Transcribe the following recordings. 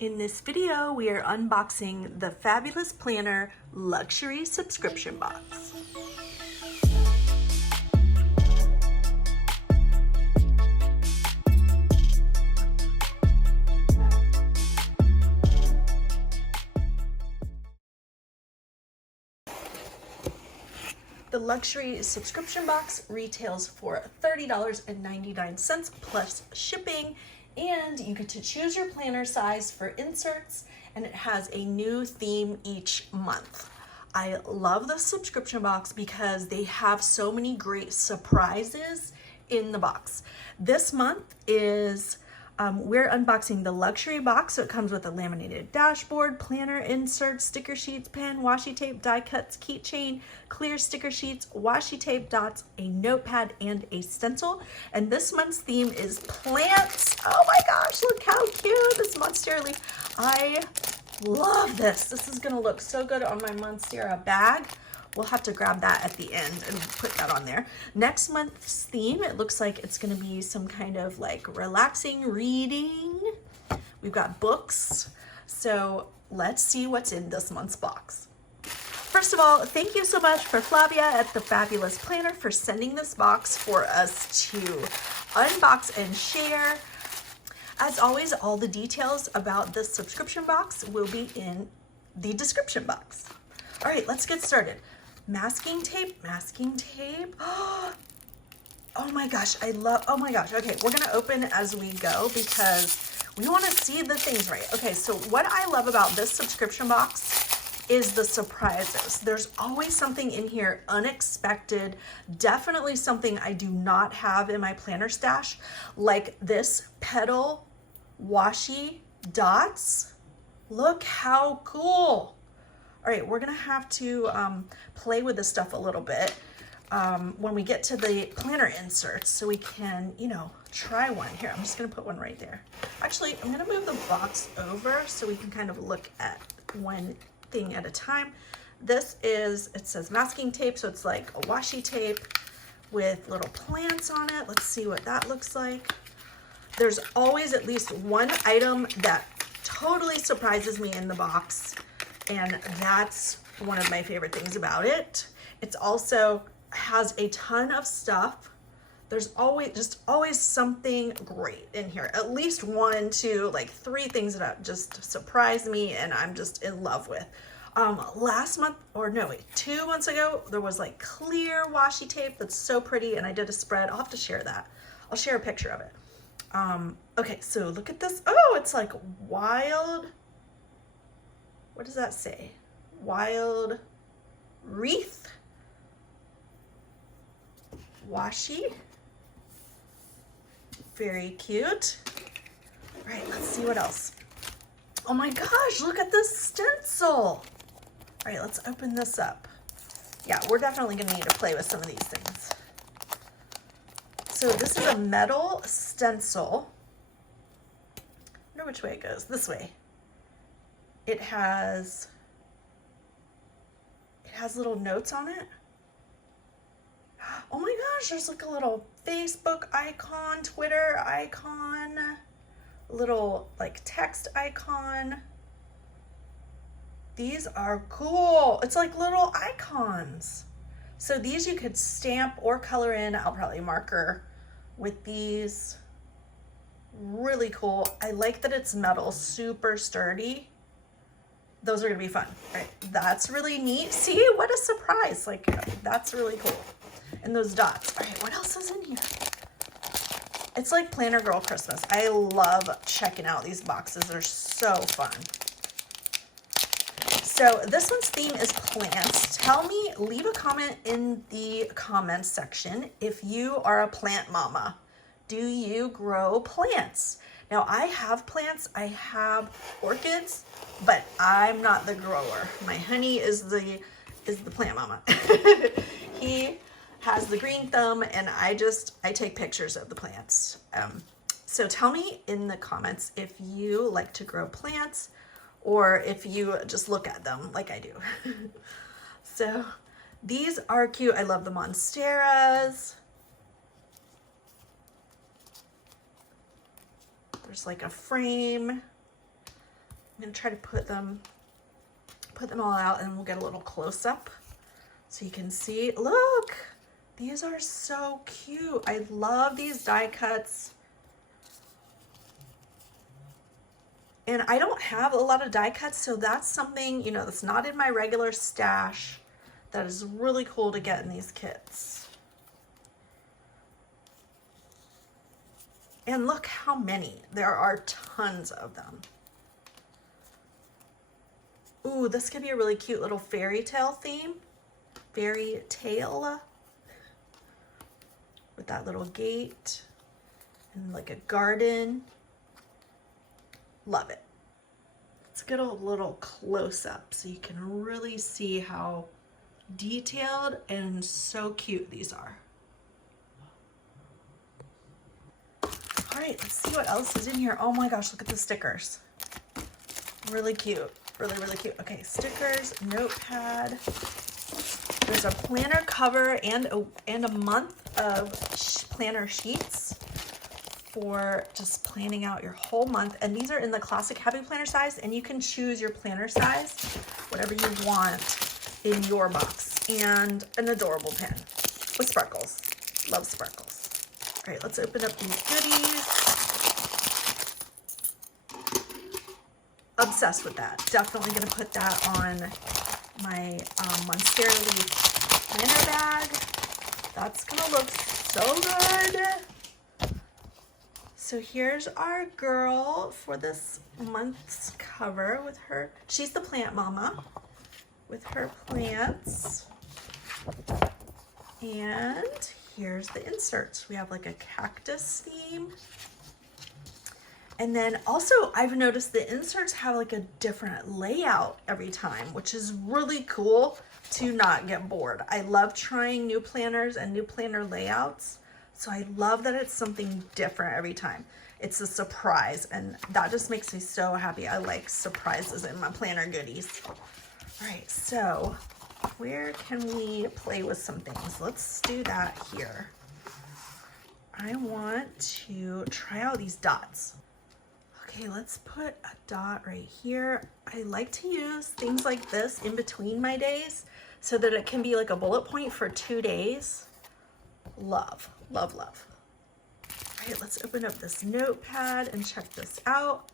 In this video, we are unboxing the Fabulous Planner Luxury Subscription Box. The Luxury Subscription Box retails for $30.99 plus shipping, and you get to choose your planner size for inserts, and it has a new theme each month. I love the subscription box because they have so many great surprises in the box. This month is we're unboxing the luxury box. So it comes with a laminated dashboard, planner inserts, sticker sheets, pen, washi tape, die cuts, keychain, clear sticker sheets, washi tape dots, a notepad, and a stencil. And this month's theme is plants. Oh my gosh, look how cute this Monstera leaf. I love this. This is gonna look so good on my Monstera bag. We'll have to grab that at the end and put that on there. Next month's theme, it looks like it's gonna be some kind of like relaxing reading. We've got books. So let's see what's in this month's box. First of all, thank you so much for Flavia at the Fabulous Planner for sending this box for us to unbox and share. As always, all the details about this subscription box will be in the description box. All right, let's get started. Masking tape, masking tape. Oh my gosh, oh my gosh. Okay, we're gonna open as we go because we wanna see the things right. Okay, so what I love about this subscription box is the surprises. There's always something in here unexpected, definitely something I do not have in my planner stash, like this petal washi dots. Look how cool. All right, we're gonna have to play with this stuff a little bit when we get to the planner inserts so we can, try one. Here, I'm just gonna put one right there. Actually, I'm gonna move the box over so we can kind of look at one thing at a time. This is, it says masking tape, so it's like a washi tape with little plants on it. Let's see what that looks like. There's always at least one item that totally surprises me in the box, and that's one of my favorite things about it. It's also has a ton of stuff. There's always something great in here. At least 1, 2, like 3 things that just surprised me and I'm just in love with. Last month, or no, wait, 2 months ago, there was like clear washi tape that's so pretty, and I did a spread. I'll have to share that. I'll share a picture of it. Okay, so look at this. Oh, it's like wild. What does that say? Wild wreath washi. Very cute. All right, let's see what else. Oh my gosh, look at this stencil. All right, let's open this up. Yeah, we're definitely gonna need to play with some of these things. So this is a metal stencil. I wonder which way it goes. This way. It has little notes on it. Oh my gosh, there's like a little Facebook icon, Twitter icon, little like text icon. These are cool. It's like little icons. So these you could stamp or color in. I'll probably marker with these. Really cool. I like that it's metal, super sturdy. Those are gonna be fun. All right, that's really neat. See, what a surprise. Like, that's really cool. And those dots. All right, what else is in here? It's like Planner Girl Christmas. I love checking out these boxes. They're so fun. So this one's theme is plants. Tell me, leave a comment in the comments section if you are a plant mama. Do you grow plants? Now I have plants, I have orchids, but I'm not the grower. My honey is the plant mama. He has the green thumb, and I take pictures of the plants. So tell me in the comments if you like to grow plants or if you just look at them like I do. So these are cute. I love the Monsteras. There's like a frame. I'm gonna try to put them all out, and we'll get a little close up so you can see. Look, these are so cute. I love these die cuts. And I don't have a lot of die cuts, so that's something, you know, that's not in my regular stash that is really cool to get in these kits. And look how many. There are tons of them. Ooh, this could be a really cute little fairy tale theme. Fairy tale. With that little gate and like a garden. Love it. Let's get a little close up so you can really see how detailed and so cute these are. All right, let's see what else is in here. Oh my gosh, look at the stickers. Really cute, really, really cute. Okay, stickers, notepad. There's a planner cover and a month of planner sheets for just planning out your whole month. And these are in the classic happy planner size, and you can choose your planner size, whatever you want in your box. And an adorable pen with sparkles. Love sparkles. All right, let's open up these goodies. Obsessed with that. Definitely gonna put that on my Monstera planner bag. That's gonna look so good. So here's our girl for this month's cover with her. She's the plant mama with her plants. And here's the inserts. We have like a cactus theme. And then also I've noticed the inserts have like a different layout every time, which is really cool to not get bored. I love trying new planners and new planner layouts. So I love that it's something different every time. It's a surprise, and that just makes me so happy. I like surprises in my planner goodies. All right, so where can we play with some things? Let's do that here. I want to try out these dots. Okay, let's put a dot right here. I like to use things like this in between my days so that it can be like a bullet point for 2 days. Love, love, love. All right, let's open up this notepad and check this out.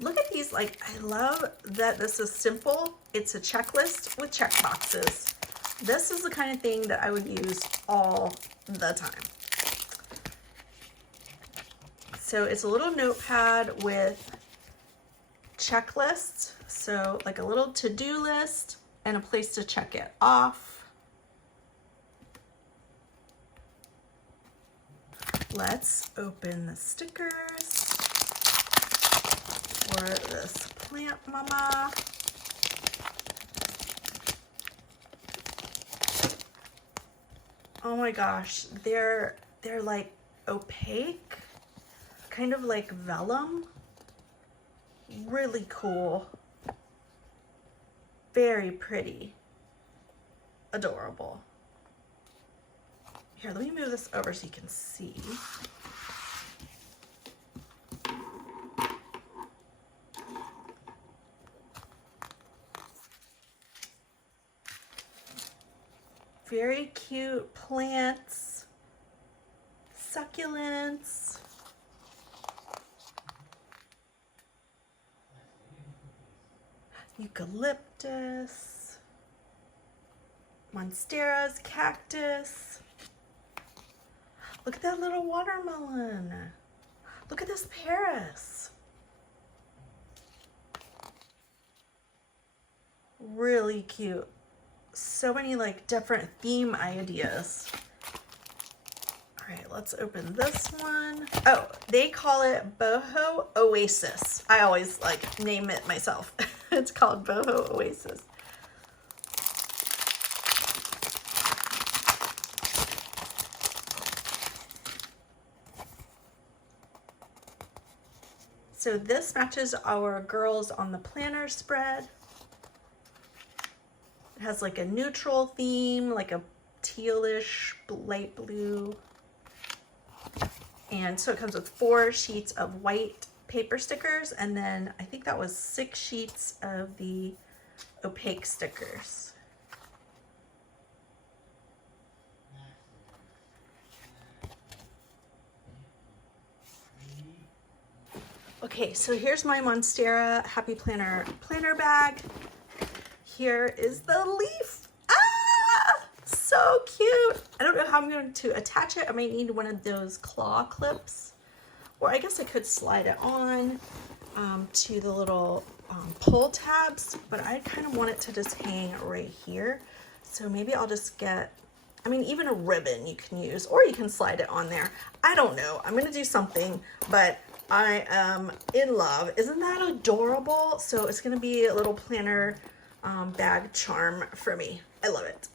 Look at these, like, I love that this is simple. It's a checklist with check boxes. This is the kind of thing that I would use all the time. So it's a little notepad with checklists. So like a little to-do list and a place to check it off. Let's open the stickers for this plant mama. Oh my gosh, they're like opaque, kind of like vellum. Really cool. Very pretty. Adorable. Here, let me move this over so you can see. Very cute plants, succulents. Eucalyptus, Monstera's cactus. Look at that little watermelon. Look at this Paris. Really cute. So many like different theme ideas. All right, let's open this one. Oh, they call it Boho Oasis. I always like name it myself. It's called Boho Oasis. So this matches our girls on the planner spread. It has like a neutral theme, like a tealish light blue. And so it comes with 4 sheets of white paper stickers, and then I think that was 6 sheets of the opaque stickers. Okay, so here's my Monstera Happy Planner planner bag. Here is the leaf. Ah, so cute. I don't know how I'm going to attach it. I might need one of those claw clips, or I guess I could slide it on to the little pull tabs, but I kind of want it to just hang right here. So maybe I'll just get, I mean, even a ribbon you can use, or you can slide it on there. I don't know. I'm going to do something, but I am in love. Isn't that adorable? So it's going to be a little planner bag charm for me. I love it.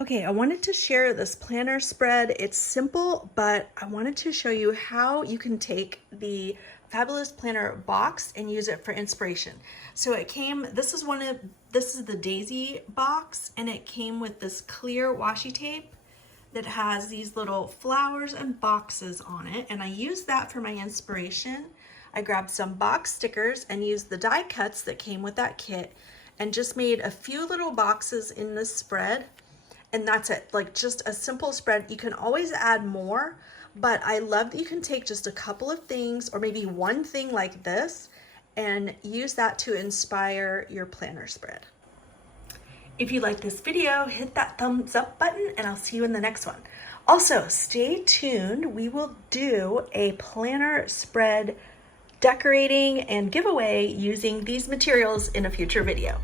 Okay, I wanted to share this planner spread. It's simple, but I wanted to show you how you can take the Fabulous Planner box and use it for inspiration. So it came, this is the Daisy box, and it came with this clear washi tape that has these little flowers and boxes on it, and I used that for my inspiration. I grabbed some box stickers and used the die cuts that came with that kit and just made a few little boxes in this spread, and that's it. Like, just a simple spread. You can always add more, but I love that you can take just a couple of things, or maybe one thing like this, and use that to inspire your planner spread. If you like this video, hit that thumbs up button, and I'll see you in the next one. Also, stay tuned. We will do a planner spread decorating and giveaway using these materials in a future video.